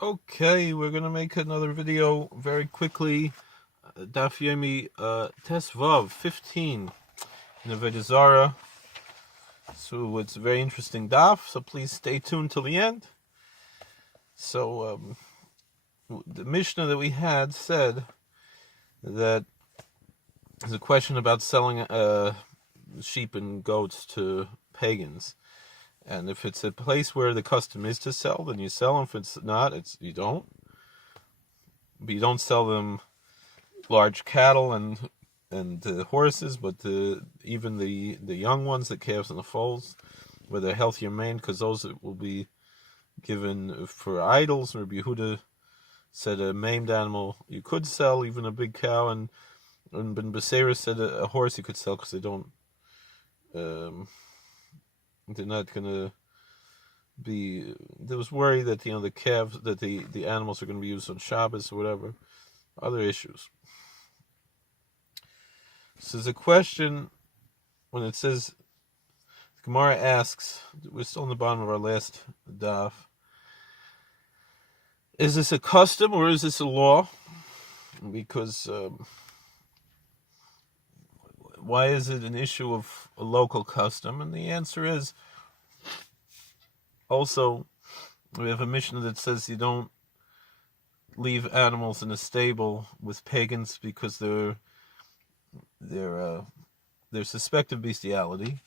Okay, we're gonna make another video very quickly. Daf Yomi Tes Vav 15 in Avodah Zarah. So it's a very interesting daf. So please stay tuned till the end. So the Mishnah that we had said that there's a question about selling sheep and goats to pagans, and if it's a place where the custom is to sell, then you sell. If it's not, you don't. But you don't sell them large cattle and horses, but even the young ones, the calves and the foals, where they're healthier maned, because those will be given for idols. Rabbi Yehuda said a maimed animal you could sell, even a big cow, and Ben Beseira said a horse you could sell because they don't. They're not gonna be. There was worry that the calves, that the animals are going to be used on Shabbos or whatever. Other issues. So there's a question when it says, the Gemara asks, we're still in the bottom of our last daf, is this a custom or is this a law? Because why is it an issue of a local custom? And the answer is, also, we have a Mishnah that says you don't leave animals in a stable with pagans because they're suspect of bestiality.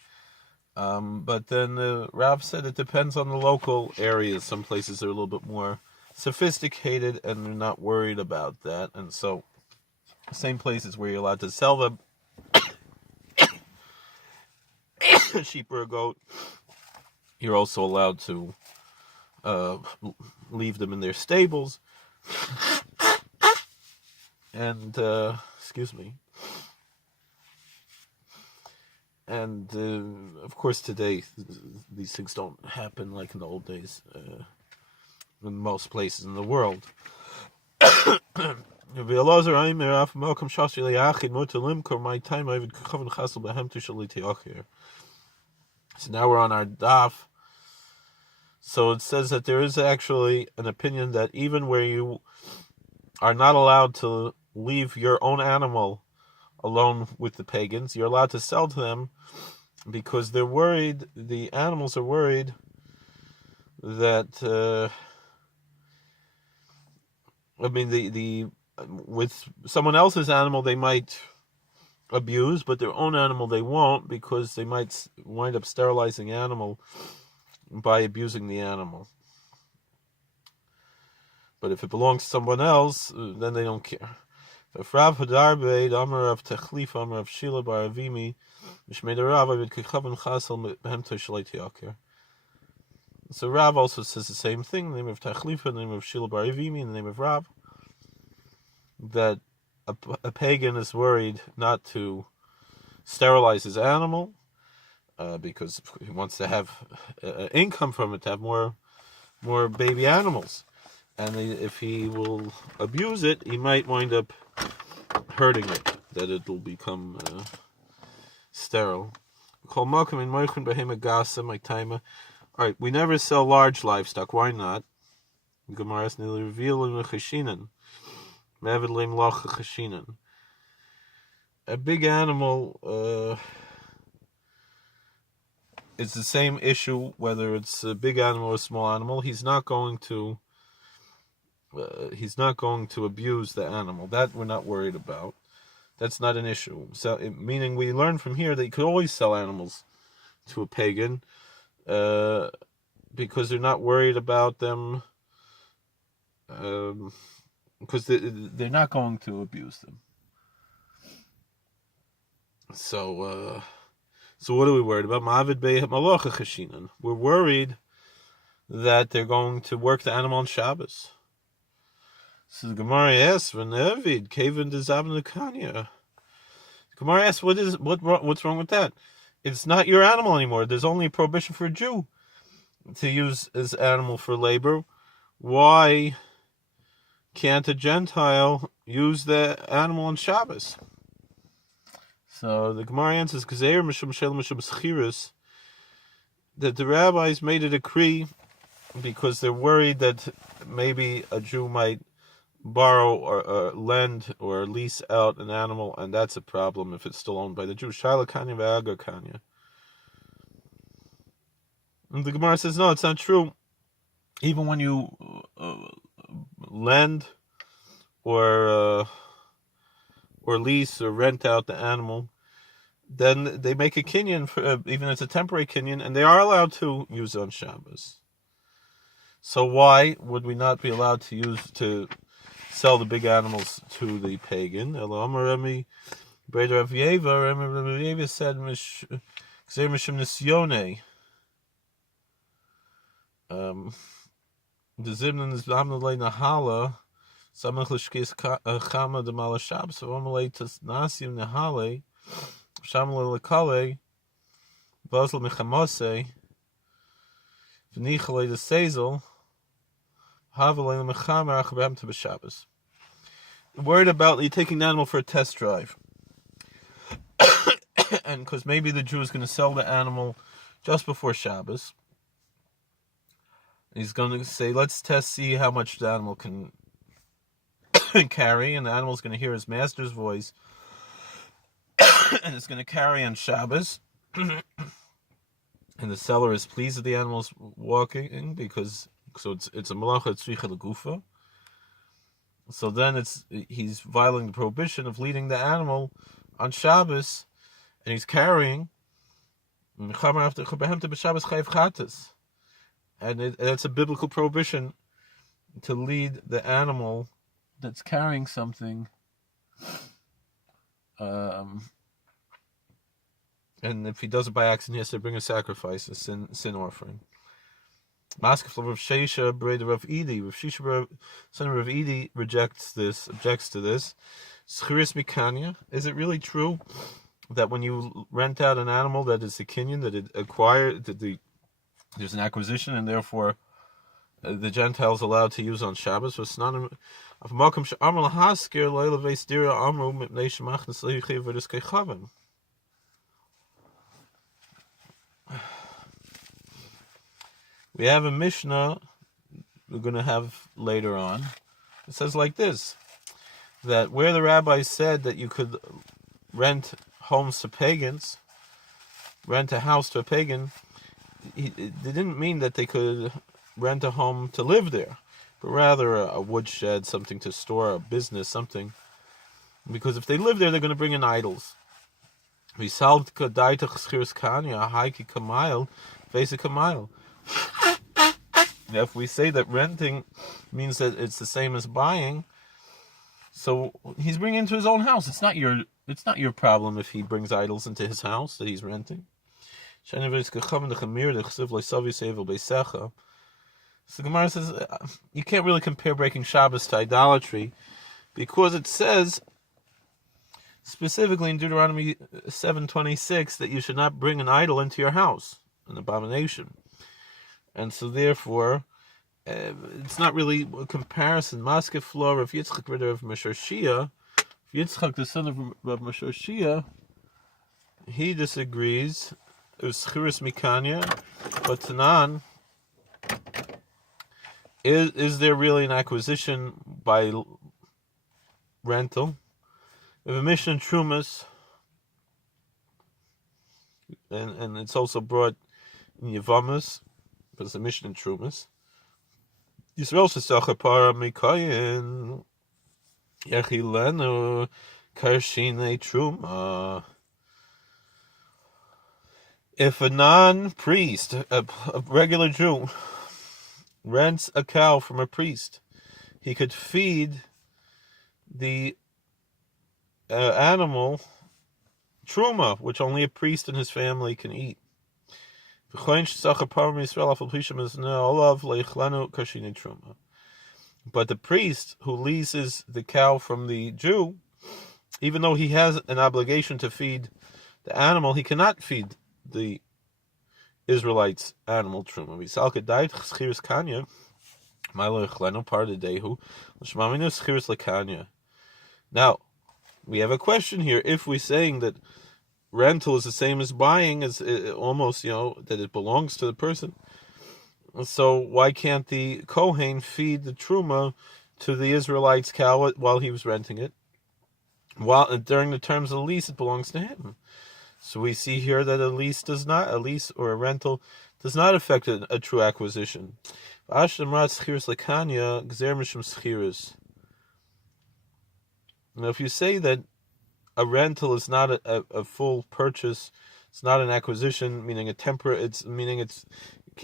But then Rav said it depends on the local areas. Some places are a little bit more sophisticated and they're not worried about that. And so, same places where you're allowed to sell them, a sheep or a goat, you're also allowed to leave them in their stables. And, excuse me. And, of course, today, these things don't happen like in the old days, in most places in the world. So now we're on our daf. So it says that there is actually an opinion that even where you are not allowed to leave your own animal alone with the pagans, you're allowed to sell to them because they're worried, the animals are worried that, with someone else's animal they might abuse, but their own animal they won't, because they might wind up sterilizing the animal by abusing the animal. But if it belongs to someone else, then they don't care. If Rav Hadarbeid, Amar of Techlif, Amar of Shila Bar Avimi, so Rav also says the same thing, in the name of Techlif, in the name of Shila Bar Avimi, in the name of Rav, that a pagan is worried not to sterilize his animal, because he wants to have income from it, to have more baby animals. And if he will abuse it, he might wind up hurting it, that it will become sterile. Alright, we never sell large livestock. Why not? A big animal, it's the same issue whether it's a big animal or a small animal. He's not going to abuse the animal. That we're not worried about. That's not an issue. So, meaning we learn from here that you could always sell animals to a pagan, because they're not worried about them, because they're not going to abuse them. So what are we worried about? We're worried that they're going to work the animal on Shabbos. So the Gemara asks, "V'nevid kevin dezavna kanya." Gemara asks, what's wrong with that? It's not your animal anymore. There's only a prohibition for a Jew to use his animal for labor. Why can't a Gentile use the animal on Shabbos? So the Gemara answers, that the rabbis made a decree because they're worried that maybe a Jew might borrow or lend or lease out an animal, and that's a problem if it's still owned by the Jew. Shaila Kanya V'Aga Kanya. And the Gemara says, no, it's not true. Even when you lend or lease or rent out the animal, then they make a kinyan, even if it's a temporary kinyan, and they are allowed to use on Shabbos. So why would we not be allowed to sell the big animals to the pagan? Rami said, the Zimnan is Bamnalei Nahala, Samach Lishkis Chama de Malashab, so Amalei to Nasim Nahale, Shamale Lakale, Basel Mechamose, V'nichale de Sezel, Havalei Mechamer Achabam to B'Shabbos. Worried about you taking the animal for a test drive. And because maybe the Jew is going to sell the animal just before Shabbos. He's going to say, let's see how much the animal can carry, and the animal's going to hear his master's voice, and it's going to carry on Shabbos. And the seller is pleased that the animal's walking, because it's a malacha tzricha legufa. So then he's violating the prohibition of leading the animal on Shabbos, and he's carrying. And it's a biblical prohibition to lead the animal that's carrying something, and if he does it by accident, he has to bring a sacrifice, a sin offering. Maskef Rav Sheisha Breda Rav Idi. Rav Shisha son of Rav Idi objects to this. Schiris Mikanya. Is it really true that when you rent out an animal that is a kinyan, that it acquired, there's an acquisition, and therefore the Gentiles allowed to use on Shabbos? We have a Mishnah we're going to have later on. It says like this, that where the Rabbi said that you could rent homes to pagans, rent a house to a pagan, they didn't mean that they could rent a home to live there, but rather a woodshed, something to store, a business, something. Because if they live there, they're going to bring in idols. If we say that renting means that it's the same as buying, so he's bringing into his own house. It's not your problem if he brings idols into his house that he's renting. So Gemara says you can't really compare breaking Shabbos to idolatry, because it says specifically in Deuteronomy 7:26 that you should not bring an idol into your house, an abomination. And so therefore, it's not really a comparison. Maskef Flor of Yitzchak brother of Meshoshia, Yitzchak the son of Meshoshia, he disagrees. It was Schiris Mikanya, but Tanan, is there really an acquisition by rental? We have a Mishnah in Trumas, and it's also brought in Yevamas, but it's a Mishnah in Trumas. Yisrael shesacha para mikayin yechilenu karshine truma. If a non-priest, a regular Jew, rents a cow from a priest, he could feed the animal truma, which only a priest and his family can eat. But the priest who leases the cow from the Jew, even though he has an obligation to feed the animal, he cannot feed the Israelites animal truma. Now, we have a question here. If we're saying that rental is the same as buying, as almost, that it belongs to the person, So why can't the Kohen feed the truma to the Israelites' cow while he was renting it? While during the terms of the lease, it belongs to him. So we see here that a lease or a rental does not affect a true acquisition. Now, if you say that a rental is not a full purchase, it's not an acquisition, meaning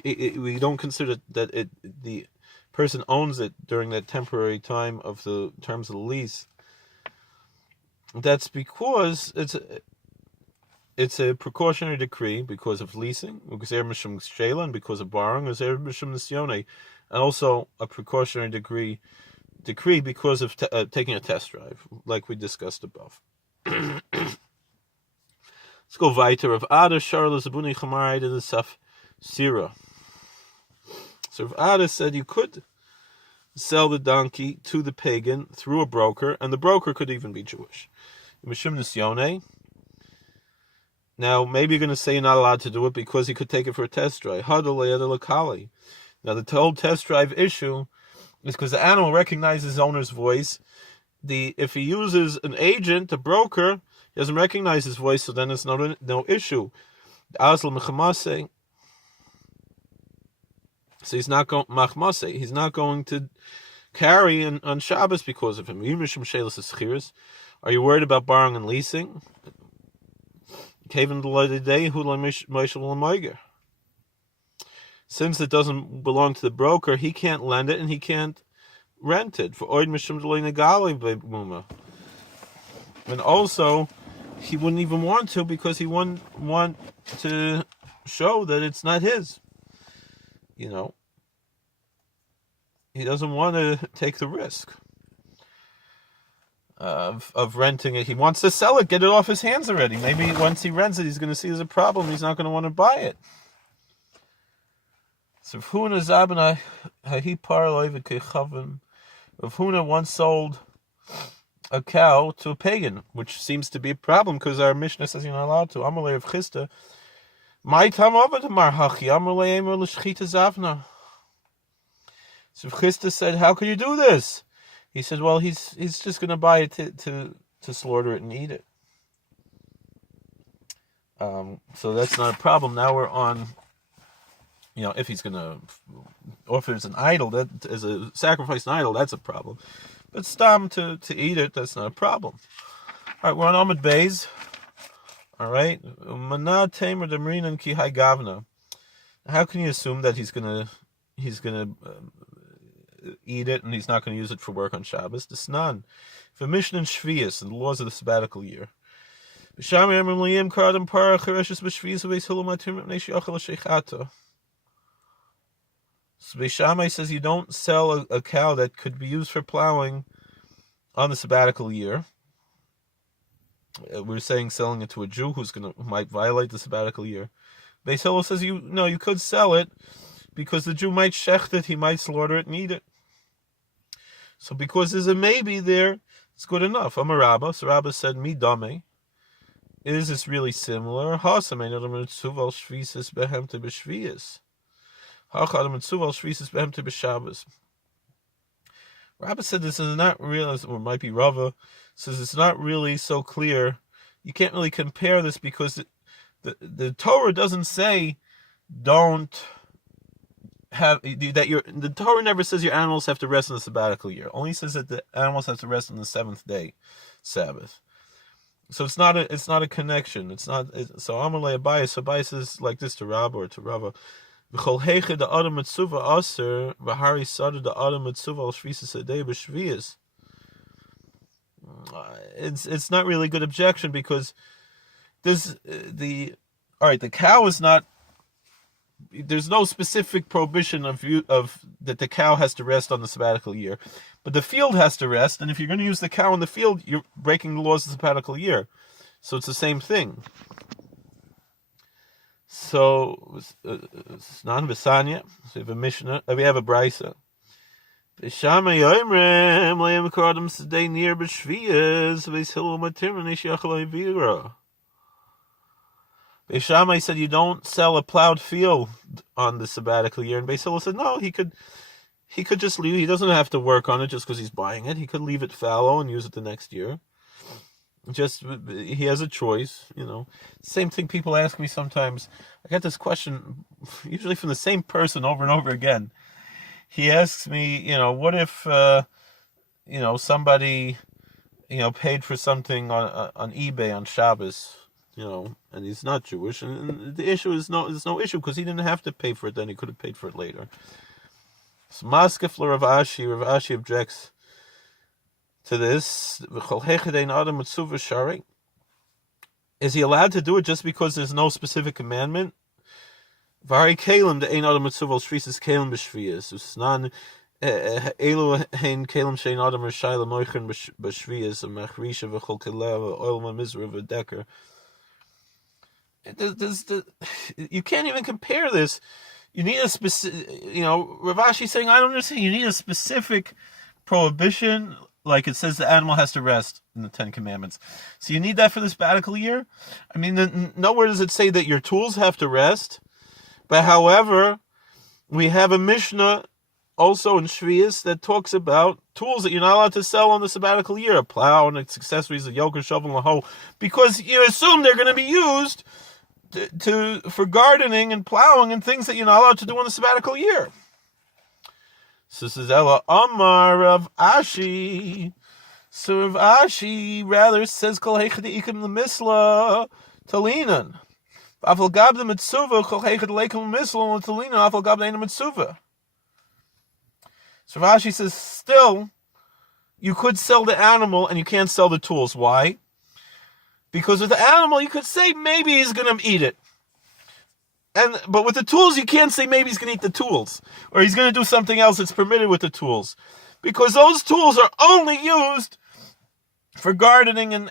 we don't consider that the person owns it during that temporary time of the terms of the lease. That's because it's a precautionary decree because of leasing, and because of borrowing, and also a precautionary decree because of taking a test drive, like we discussed above. Let's go weiter. Rav Ada Shar Lazabuni Chamarai to the Saf Sira. So Rav Ada said you could sell the donkey to the pagan through a broker, and the broker could even be Jewish. Mishum Nisyone. Now, maybe you're going to say you're not allowed to do it because he could take it for a test drive. Now, the whole test drive issue is because the animal recognizes his owner's voice. If he uses an agent, a broker, he doesn't recognize his voice, so then it's no issue. So he's not going He's not going to carry on Shabbos because of him. Are you worried about borrowing and leasing? Since it doesn't belong to the broker, he can't lend it and he can't rent it. And also, he wouldn't even want to because he wouldn't want to show that it's not his. He doesn't want to take the risk of renting it. He wants to sell it, get it off his hands already. Maybe once he rents it, he's going to see there's a problem. He's not going to want to buy it. So Rav Huna once sold a cow to a pagan, which seems to be a problem because our Mishnah says you're not allowed to. Amalei Rav Chisda, my tam Avodah hachi Amalei Emer l'shchita zavna. So Rav Chisda said, "How could you do this?" He said, "Well, he's just going to buy it to slaughter it and eat it. So that's not a problem." Now we're on, if he's going to offer as an idol, that as a sacrifice an idol, that's a problem. But stam to eat it, that's not a problem. All right, we're on Amud Beis. All right, Mana Tamer Demrinan Ki Hai Gavna. How can you assume that he's gonna eat it and he's not going to use it for work on Shabbos? The Snan, for Mishnah and Shvius and the laws of the sabbatical year. So Beishamai says you don't sell a cow that could be used for plowing on the sabbatical year. We're saying selling it to a Jew who might violate the sabbatical year. Beis Hillel says you could sell it because the Jew might shecht it, he might slaughter it and eat it. So because there's a maybe there, it's good enough. Amar Rabba, so Rabba said, Mi dame. Is this really similar? Rabba said this is not real, or it might be Rava, says it's not really so clear. You can't really compare this because the Torah doesn't say don't have the Torah never says your animals have to rest in the sabbatical year. It only says that the animals have to rest on the seventh day, Sabbath. So it's not a connection. So Amalei Abayis. So Abayis is like this to Rabba or to Rava. It's not really a good objection because the cow is not. There's no specific prohibition of that the cow has to rest on the sabbatical year, but the field has to rest. And if you're going to use the cow in the field, you're breaking the laws of the sabbatical year. So it's the same thing. So Snan V'Sanya. So we have a Mishnah. We have a Brisa. B'Shama Yoimrem Leim Kardam Sedei Nir B'Shviyas V'Shilul Matir V'Nishiyach Le'Vira. Beis Shammai said you don't sell a plowed field on the sabbatical year, and Beis Hillel said no, he could just leave. He doesn't have to work on it just because he's buying it. He could leave it fallow and use it the next year. Just he has a choice, Same thing people ask me sometimes. I get this question usually from the same person over and over again. He asks me, what if somebody paid for something on eBay on Shabbos, and he's not Jewish, and the issue is there's no issue because he didn't have to pay for it then. He could have paid for it later. So Maskef Rav Ashi objects to this. Is he allowed to do it just because there's no specific commandment? Vari Kalim the Ein Adam Mitzvah Shvius Kalim b'Shvius Usnan Elu Hein Kalim Shein Adam Rishai L'Moichen b'Shvius Machrisha v'Chol Kelev Oil Mizra v'Decker. You can't even compare this. You need a specific, Rav Ashi saying, I don't understand. You need a specific prohibition, like it says the animal has to rest in the Ten Commandments. So you need that for the sabbatical year? I mean, nowhere does it say that your tools have to rest. But however, we have a Mishnah also in Shvius that talks about tools that you're not allowed to sell on the sabbatical year, a plow and its accessories, a yoke, a shovel, and a hoe, because you assume they're going to be used for gardening and plowing and things that you're not allowed to do on the sabbatical year. So this is Ella Amar Rav Ashi. So Rav Ashi rather says Kol Heichad Ikim L'Misla Talinan. Afal Gab the Mitzvah Kol Heichad Leikim L'Misla Talinan Afal Gab the Mitzvah. So Rav Ashi says still you could sell the animal and you can't sell the tools. Why? Because with the animal you could say maybe he's going to eat it. But with the tools, you can't say maybe he's going to eat the tools, or he's going to do something else that's permitted with the tools, because those tools are only used for gardening and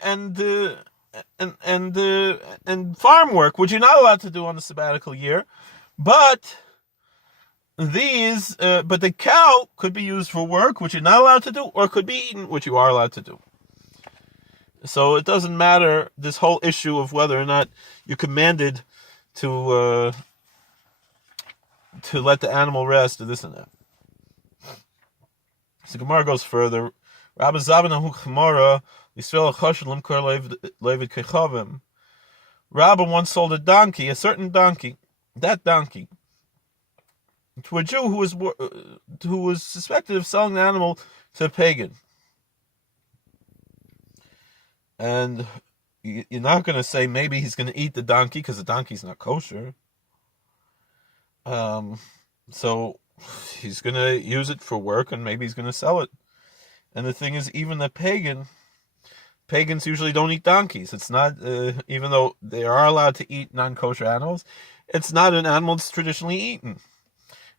farm work, which you're not allowed to do on the sabbatical year. But the cow could be used for work, which you're not allowed to do, or could be eaten, which you are allowed to do. So it doesn't matter this whole issue of whether or not you're commanded to let the animal rest, or this and that. So Gemara goes further. Rabbi Zabanahu Chmara Yisrael Chashad Limkar Levid Kechavim. Rabbi once sold a certain donkey, to a Jew who was suspected of selling the animal to a pagan. And you're not going to say maybe he's going to eat the donkey because the donkey's not kosher. So he's going to use it for work and maybe he's going to sell it. And the thing is, even the pagans usually don't eat donkeys. It's not, even though they are allowed to eat non-kosher animals, it's not an animal that's traditionally eaten.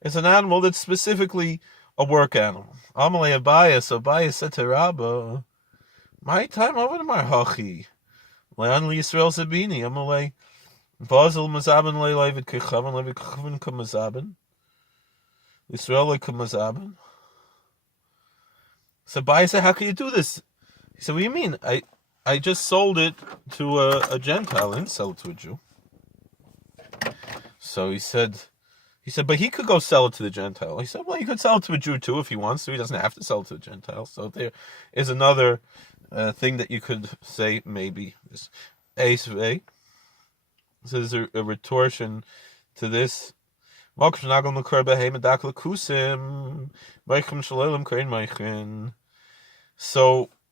It's an animal that's specifically a work animal. Amalei Abaya, so Abaya said to Rabba, my time over to Marhachi. Le'an Yisrael Sabini, Amalei Basel Mazaban Le'Levid Kechavan Le'Levid Kechavan Kamazaban Yisrael Kamazaban. So Abaya said, how can you do this? He said, what do you mean? I just sold it to a Gentile, I didn't sell it to a Jew. So he said, but he could go sell it to the Gentile. He said, well, he could sell it to a Jew too if he wants to. He doesn't have to sell it to a Gentile. So there is another thing that you could say maybe. So there's a retortion to this. So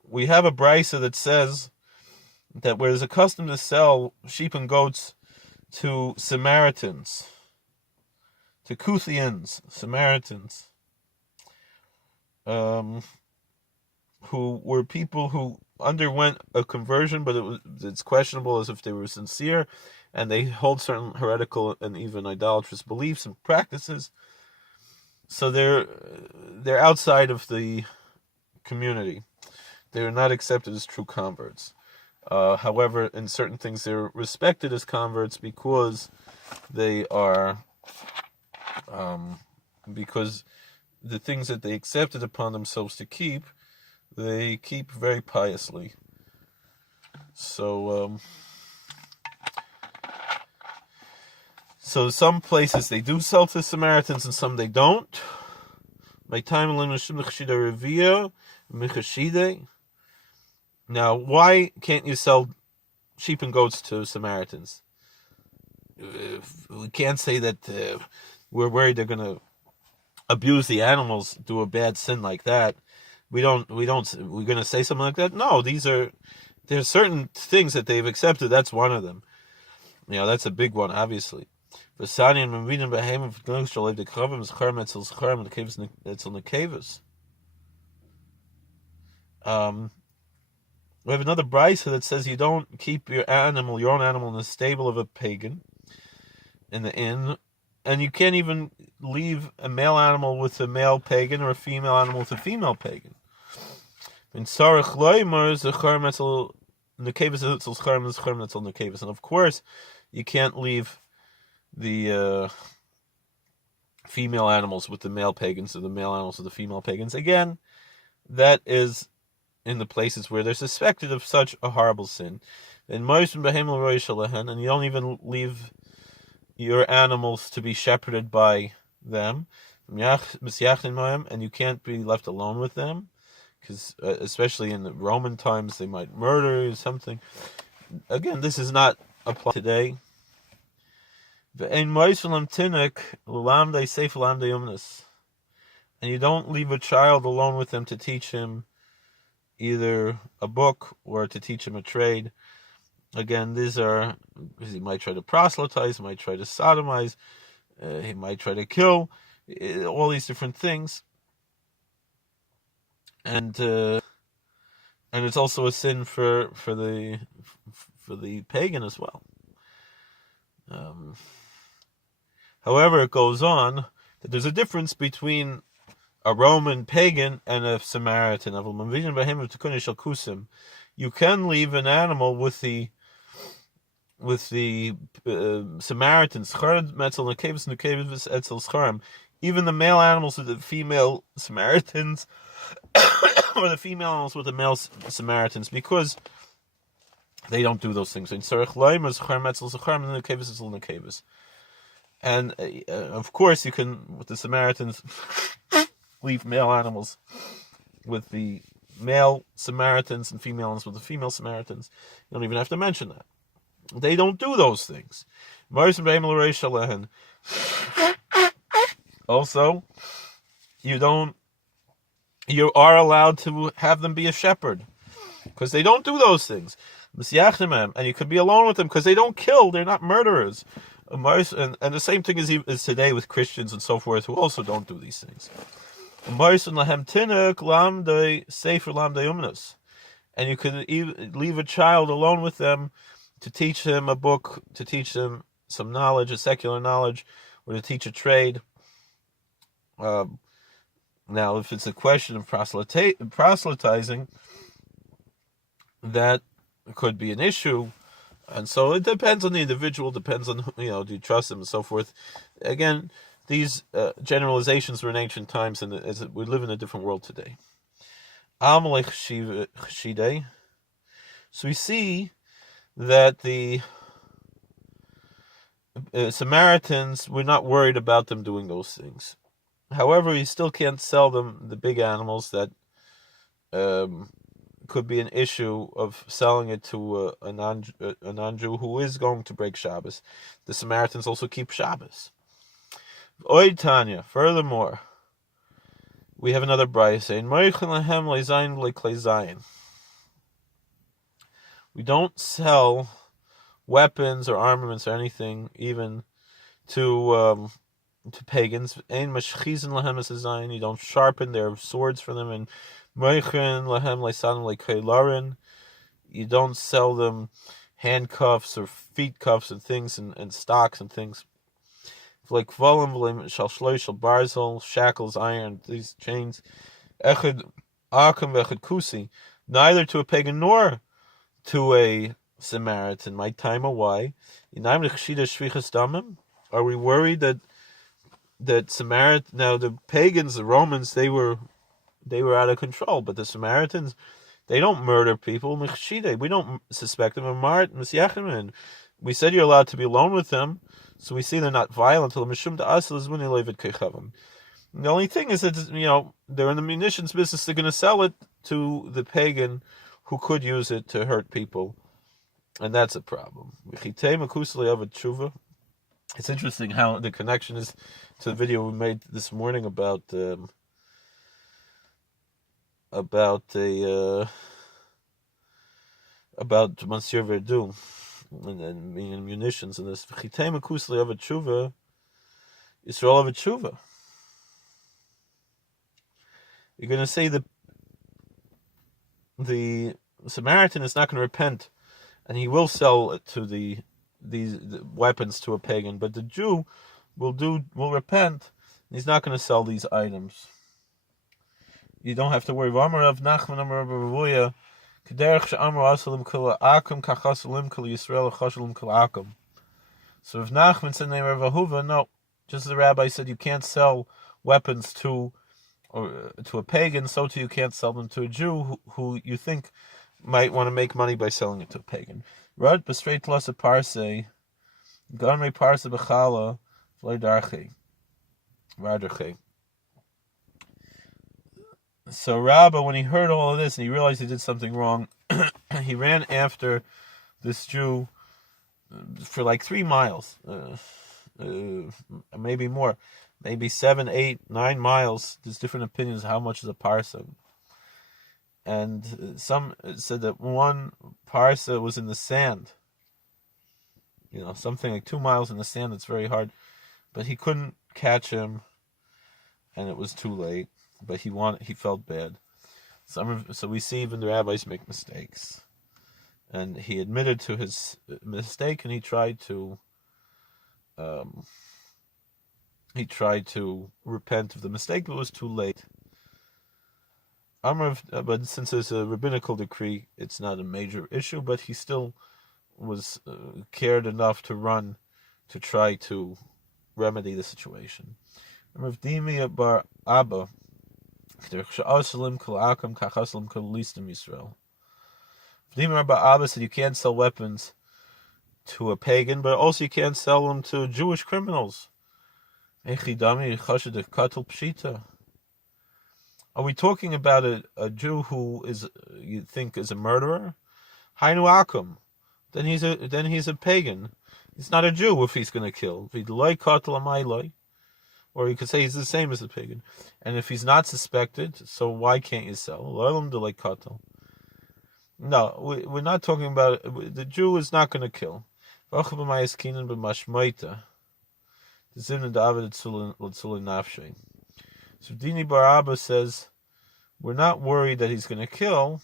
we have a brisa that says that where there's a custom to sell sheep and goats to Samaritans, to Kuthians, Samaritans, who were people who underwent a conversion, but it's questionable as if they were sincere, and they hold certain heretical and even idolatrous beliefs and practices. So they're outside of the community. They are not accepted as true converts. However, in certain things, they're respected as converts because they are, because the things that they accepted upon themselves to keep, they keep very piously. So So some places they do sell to Samaritans and some they don't. Now, why can't you sell sheep and goats to Samaritans? We can't say that we're worried they're going to abuse the animals, do a bad sin like that. We're going to say something like that? No, there's certain things that they've accepted. That's one of them. That's a big one, obviously. We have another brisa that says you don't keep your own animal, in the stable of a pagan, in the inn, and you can't even leave a male animal with a male pagan or a female animal with a female pagan. And of course, you can't leave the female animals with the male pagans or the male animals with the female pagans. Again, that is in the places where they're suspected of such a horrible sin. And you don't even leave your animals to be shepherded by them, and you can't be left alone with them, because especially in the Roman times they might murder you or something. Again, this is not applied today. And you don't leave a child alone with them to teach him either a book or to teach him a trade. Again, these are, because he might try to proselytize, he might try to sodomize, he might try to kill, all these different things. And it's also a sin for the pagan as well. However, it goes on that there's a difference between a Roman pagan and a Samaritan. You can leave an animal with the Samaritans. Even the male animals with the female Samaritans, or the female animals with the male Samaritans, because they don't do those things. And of course, you can, with the Samaritans, leave male animals with the male Samaritans and female animals with the female Samaritans. You don't even have to mention that. They don't do those things. Also, you are allowed to have them be a shepherd, because they don't do those things. And you could be alone with them because they don't kill, they're not murderers. And the same thing is today with Christians and so forth, who also don't do these things. And you could leave a child alone with them to teach him a book, to teach him some knowledge, a secular knowledge, or to teach a trade. Now, if it's a question of proselytizing, that could be an issue. And so it depends on the individual, depends on, do you trust him and so forth. Again, these generalizations were in ancient times, and we live in a different world today. So we see that the Samaritans, we're not worried about them doing those things. However, you still can't sell them the big animals. That could be an issue of selling it to a non-Jew who is going to break Shabbos. The Samaritans also keep Shabbos. Oid Tanya. Furthermore, we have another brayse. We don't sell weapons or armaments or anything, even to pagans. You don't sharpen their swords for them, and you don't sell them handcuffs or feet cuffs and things, and stocks and things. Like shackles, iron, these chains. Neither to a pagan nor to a Samaritan. My time, why? Are we worried that Samaritan? Now the pagans, the Romans, they were out of control, but the Samaritans, they don't murder people. We don't suspect them. We said you're allowed to be alone with them, So we see they're not violent. The only thing is that, they're in the munitions business. They're going to sell it to the pagan who could use it to hurt people. And that's a problem. It's interesting how the connection is to the video we made this morning about Monsieur Verdoux and munitions and this. Yisrael of tshuva. You're going to say that the Samaritan is not going to repent, and he will sell it to these weapons to a pagan, but the Jew will repent, and he's not going to sell these items. You don't have to worry. So if Nachman said name Rav Ahuva, no, just as the rabbi said you can't sell weapons to a pagan, so too you can't sell them to a Jew who you think might want to make money by selling it to a pagan. Rad b'straight plus a parse, garme parse b'chala v'leidarche, v'adarche. So Rabbi, when he heard all of this and he realized he did something wrong, he ran after this Jew for like 3 miles, maybe more, maybe 7, 8, 9 miles. There's different opinions how much is a parsa. And some said that 1 parsa was in the sand. Something like 2 miles in the sand. That's very hard. But he couldn't catch him, and it was too late. But he felt bad. So we see even the rabbis make mistakes. And he admitted to his mistake, and he tried to repent of the mistake, but it was too late. But since there's a rabbinical decree, it's not a major issue, but he still was cared enough to run to try to remedy the situation. Rav Dimi bar Abba, Rabbi Abba said you can't sell weapons to a pagan, but also you can't sell them to Jewish criminals. Are we talking about a Jew who you think is a murderer? Hainu akum. Then he's a pagan. He's not a Jew if he's going to kill. Or you could say he's the same as a pagan. And if he's not suspected, so why can't you sell? No, we're not talking about it. The Jew is not going to kill. So Dini Bar Abba says, we're not worried that he's going to kill,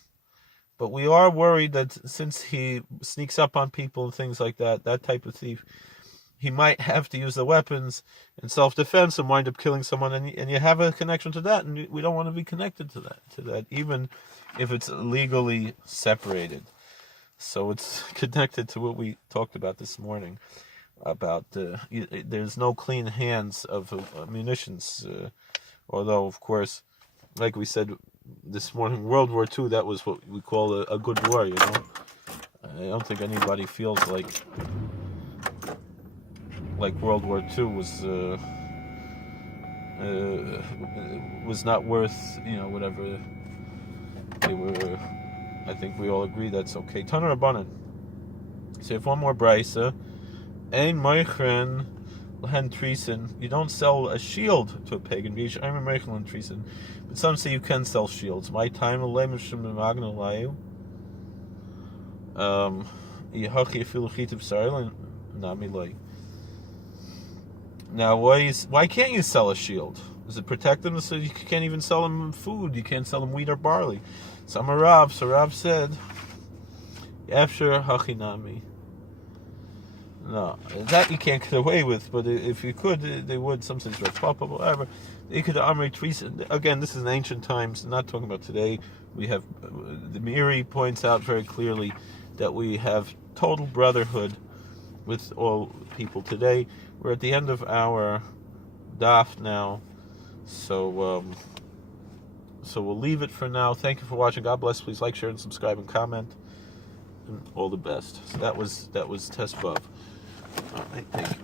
but we are worried that since he sneaks up on people and things like that type of thief, he might have to use the weapons in self-defense and wind up killing someone, and you have a connection to that, and we don't want to be connected to that, even if it's legally separated. So it's connected to what we talked about this morning, about there's no clean hands of munitions, although, of course, like we said this morning, World War II, that was what we call a good war, I don't think anybody feels like World War II was not worth, whatever they were. I think we all agree that's okay. Tana Rabbanan. So if one more brisa, ein moichren lehen trisen. You don't sell a shield to a pagan. But some say you can sell shields. My time Now, why can't you sell a shield? Does it protect them so you can't even sell them food? You can't sell them wheat or barley. So Rav said, After hachinami. No, that you can't get away with, but if you could, they would. Some say Rav Papa, whatever. They could Amri Trisa. Again, this is in ancient times, not talking about today. We have, the Miri points out very clearly that we have total brotherhood with all people today. We're at the end of our daf now, so we'll leave it for now. Thank you for watching. God bless. Please like, share, and subscribe, and comment. And all the best. So that was Test Vav. All right, thank you.